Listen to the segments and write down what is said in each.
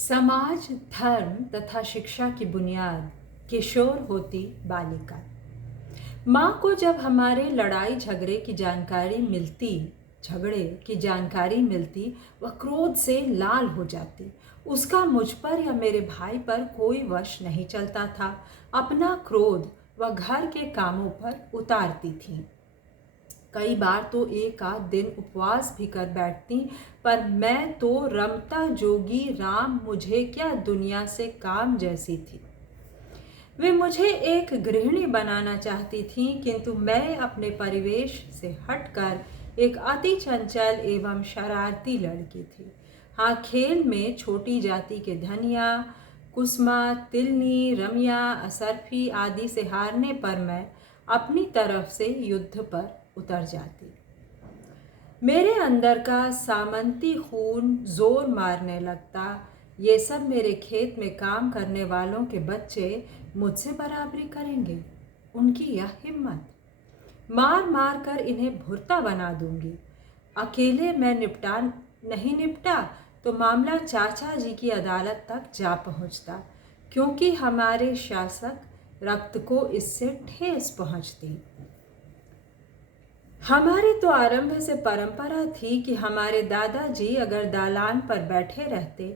समाज, धर्म तथा शिक्षा की बुनियाद किशोर होती बालिका। माँ को जब हमारे झगड़े की जानकारी मिलती, वह क्रोध से लाल हो जाती। उसका मुझ पर या मेरे भाई पर कोई वश नहीं चलता था। अपना क्रोध वह घर के कामों पर उतारती थी। कई बार तो एक आध दिन उपवास भी कर बैठती, पर मैं तो रमता जोगी राम मुझे क्या दुनिया से काम जैसी थी। वे मुझे एक गृहिणी बनाना चाहती थीं, किंतु मैं अपने परिवेश से हटकर एक अति चंचल एवं शरारती लड़की थी। हाँ, खेल में छोटी जाति के धनिया, कुसुमा, तिलनी, रमिया, असरफी आदि से हारने पर मैं अपनी तरफ से युद्ध पर उतर जाती। मेरे अंदर का सामंती खून जोर मारने लगता। ये सब मेरे खेत में काम करने वालों के बच्चे मुझसे बराबरी करेंगे। उनकी यह हिम्मत, मार मार कर इन्हें भुर्ता बना दूंगी। अकेले मैं नहीं निपटा तो मामला चाचा जी की अदालत तक जा पहुंचता, क्योंकि हमारे शासक रक्त को इससे ठेस पहुंचती। हमारी तो आरंभ से परंपरा थी कि हमारे दादाजी अगर दालान पर बैठे रहते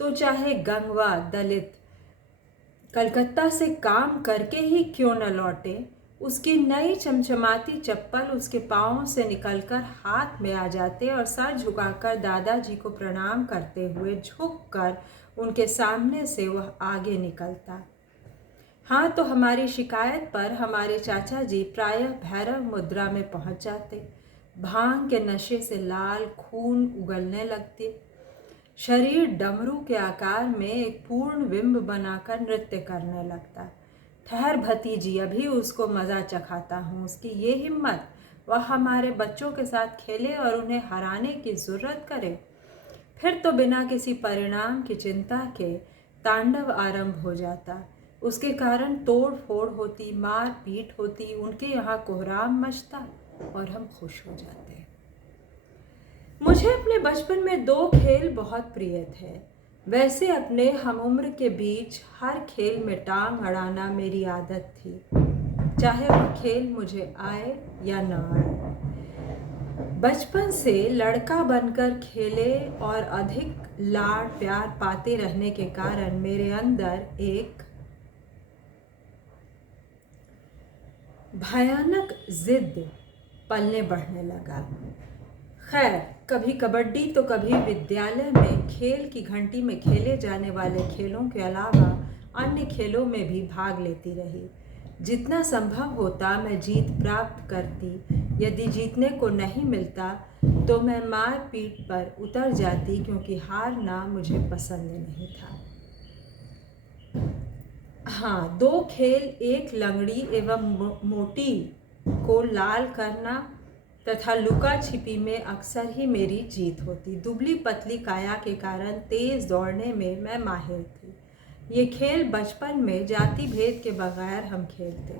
तो चाहे गंगवा दलित कलकत्ता से काम करके ही क्यों न लौटे, उसकी नई चमचमाती चप्पल उसके पाँव से निकलकर हाथ में आ जाते और सर झुकाकर दादाजी को प्रणाम करते हुए झुककर उनके सामने से वह आगे निकलता। हाँ, तो हमारी शिकायत पर हमारे चाचा जी प्रायः भैरव मुद्रा में पहुंच जाते। भांग के नशे से लाल खून उगलने लगते। शरीर डमरू के आकार में एक पूर्ण बिंब बनाकर नृत्य करने लगता। ठहर भतीजी, अभी उसको मज़ा चखाता हूँ। उसकी ये हिम्मत, वह हमारे बच्चों के साथ खेले और उन्हें हराने की ज़रूरत करे। फिर तो बिना किसी परिणाम की चिंता के तांडव आरंभ हो जाता। उसके कारण तोड़ फोड़ होती, मार पीट होती, उनके यहाँ कोहराम मचता और हम खुश हो जाते। मुझे अपने बचपन में दो खेल बहुत प्रिय थे। वैसे अपने हमउम्र के बीच हर खेल में टांग अड़ाना मेरी आदत थी, चाहे वह खेल मुझे आए या न आए। बचपन से लड़का बनकर खेले और अधिक लाड़ प्यार पाते रहने के कारण मेरे अंदर एक भयानक जिद पलने बढ़ने लगा। खैर, कभी कबड्डी तो कभी विद्यालय में खेल की घंटी में खेले जाने वाले खेलों के अलावा अन्य खेलों में भी भाग लेती रही। जितना संभव होता मैं जीत प्राप्त करती। यदि जीतने को नहीं मिलता तो मैं मार पीट पर उतर जाती, क्योंकि हारना मुझे पसंद नहीं था। हाँ, दो खेल, एक लंगड़ी एवं मोटी को लाल करना तथा लुका छिपी में अक्सर ही मेरी जीत होती। दुबली पतली काया के कारण तेज दौड़ने में मैं माहिर थी। ये खेल बचपन में जाति भेद के बगैर हम खेलते।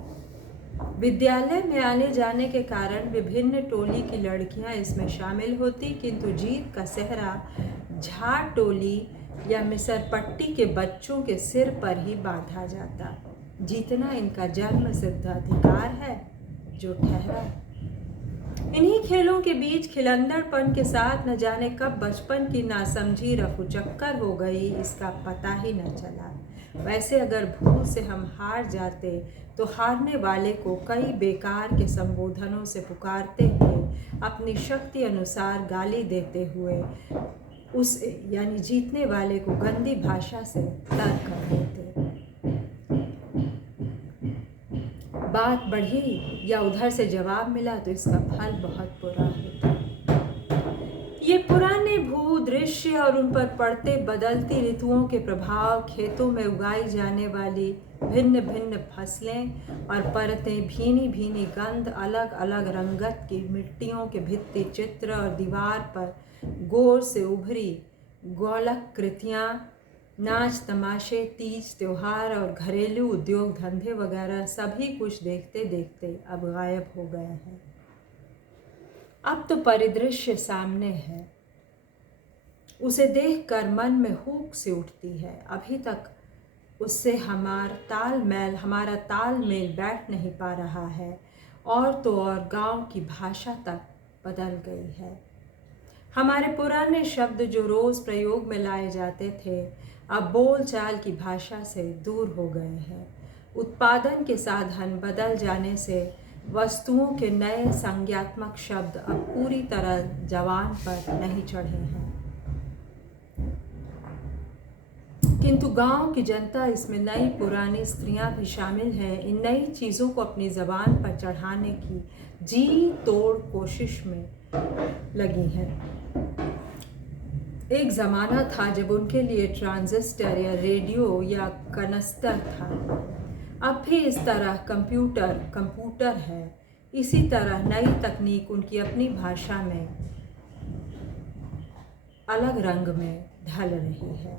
विद्यालय में आने जाने के कारण विभिन्न टोली की लड़कियां इसमें शामिल होती, किंतु जीत का सेहरा झाड़ टोली या मिसरपट्टी के बच्चों के सिर पर ही बांधा जाता। जीतना इनका जन्म सिद्ध अधिकार है जो ठहरा। इन्हीं खेलों के बीच खिलंदड़पन के साथ न जाने कब बचपन की नासमझी रफूचक्कर हो गई, इसका पता ही न चला। वैसे अगर भूल से हम हार जाते तो हारने वाले को कई बेकार के संबोधनों से पुकारते हुए, अपनी शक्ति अनुसार गाली देते हुए उस यानी जीतने वाले को गंदी भाषा से तर्क कर देते। बात बढ़ी या उधर से जवाब मिला तो इसका फल बहुत बुरा होता। ये पुराने भू दृश्य और उन पर पड़ते बदलती ऋतुओं के प्रभाव, खेतों में उगाई जाने वाली भिन्न भिन्न फसलें और परतें, भीनी भीनी गंध, अलग अलग रंगत की मिट्टियों के भित्ति चित्र और दीवार पर गौर से उभरी गोलक कृतियाँ, नाच तमाशे, तीज त्योहार और घरेलू उद्योग धंधे वगैरह सभी कुछ देखते देखते अब गायब हो गए हैं। अब तो परिदृश्य सामने है। उसे देखकर मन में हुक सी उठती है। अभी तक उससे हमारा तालमेल बैठ नहीं पा रहा है, और तो और गांव की भाषा तक बदल गई है। हमारे पुराने शब्द जो रोज़ प्रयोग में लाए जाते थे अब बोलचाल की भाषा से दूर हो गए हैं। उत्पादन के साधन बदल जाने से वस्तुओं के नए संज्ञात्मक शब्द अब पूरी तरह जबान पर नहीं चढ़े हैं, किंतु गांव की जनता इसमें नई पुरानी स्त्रियां भी शामिल हैं। इन नई चीज़ों को अपनी ज़बान पर चढ़ाने की जी तोड़ कोशिश में लगी हैं। एक ज़माना था जब उनके लिए ट्रांजिस्टर या रेडियो या कनस्तर था। अब भी इस तरह कंप्यूटर है। इसी तरह नई तकनीक उनकी अपनी भाषा में अलग रंग में ढल रही है।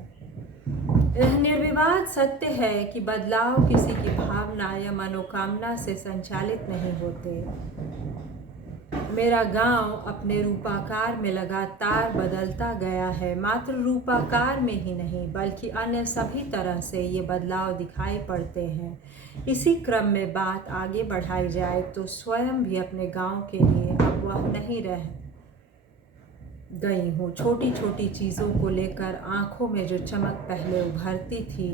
यह निर्विवाद सत्य है कि बदलाव किसी की भावना या मनोकामना से संचालित नहीं होते। मेरा गांव अपने रूपाकार में लगातार बदलता गया है। मात्र रूपाकार में ही नहीं बल्कि अन्य सभी तरह से ये बदलाव दिखाई पड़ते हैं। इसी क्रम में बात आगे बढ़ाई जाए तो स्वयं भी अपने गांव के लिए अब वह नहीं रह गई हूँ। छोटी छोटी चीज़ों को लेकर आँखों में जो चमक पहले उभरती थी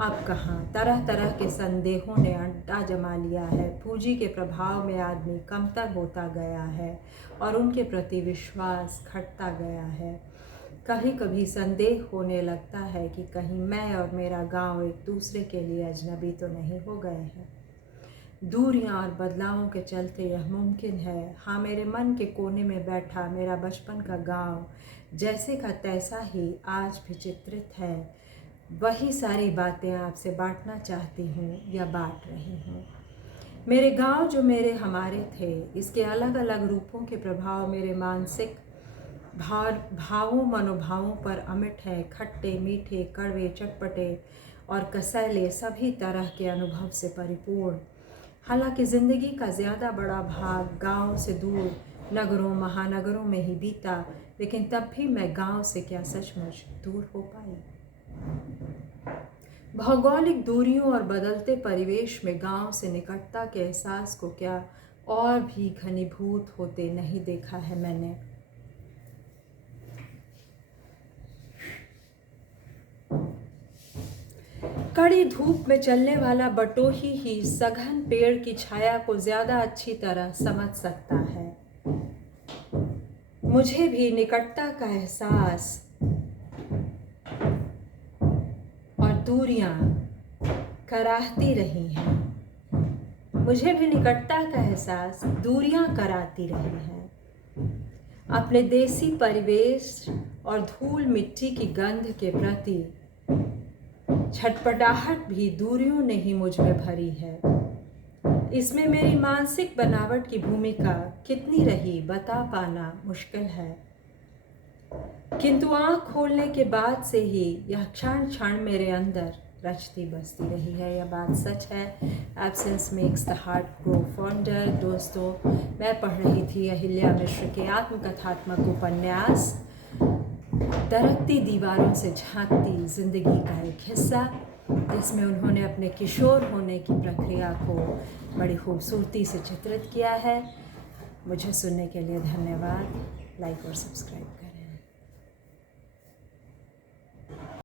अब कहाँ। तरह तरह के संदेहों ने अड्डा जमा लिया है। पूंजी के प्रभाव में आदमी कमतर होता गया है और उनके प्रति विश्वास घटता गया है। कभी कभी संदेह होने लगता है कि कहीं मैं और मेरा गांव एक दूसरे के लिए अजनबी तो नहीं हो गए हैं। दूरियां और बदलावों के चलते यह मुमकिन है। हाँ, मेरे मन के कोने में बैठा मेरा बचपन का गांव जैसे का तैसा ही आज भी चित्रित है। वही सारी बातें आपसे बांटना चाहती हूँ या बांट रही हूँ। मेरे गांव जो मेरे हमारे थे, इसके अलग अलग रूपों के प्रभाव मेरे मानसिक भावों मनोभावों पर अमिट है। खट्टे मीठे कड़वे चटपटे और कसैले सभी तरह के अनुभव से परिपूर्ण। हालांकि ज़िंदगी का ज़्यादा बड़ा भाग गांव से दूर नगरों महानगरों में ही बीता, लेकिन तब भी मैं गांव से क्या सचमुच दूर हो पाई। भौगोलिक दूरियों और बदलते परिवेश में गांव से निकटता के एहसास को क्या और भी घनीभूत होते नहीं देखा है मैंने। कड़ी धूप में चलने वाला बटोही ही सघन पेड़ की छाया को ज़्यादा अच्छी तरह समझ सकता है। मुझे भी निकटता का एहसास और दूरियां कराहती रही हैं। मुझे भी निकटता का एहसास दूरियां कराती रही हैं। अपने देसी परिवेश और धूल मिट्टी की गंध के प्रति छटपटाहट भी दूरियों ने ही मुझ में भरी है। इसमें मेरी मानसिक बनावट की भूमिका कितनी रही बता पाना मुश्किल है, किंतु आँख खोलने के बाद से ही यह क्षण क्षण मेरे अंदर रचती बसती रही है। यह बात सच है। Absence makes the heart grow fonder. दोस्तों, मैं पढ़ रही थी अहिल्या मिश्र के आत्मकथात्मक उपन्यास दरकती दीवारों से झांकती जिंदगी का एक हिस्सा, जिसमें उन्होंने अपने किशोर होने की प्रक्रिया को बड़ी खूबसूरती से चित्रित किया है। मुझे सुनने के लिए धन्यवाद। लाइक और सब्सक्राइब करें।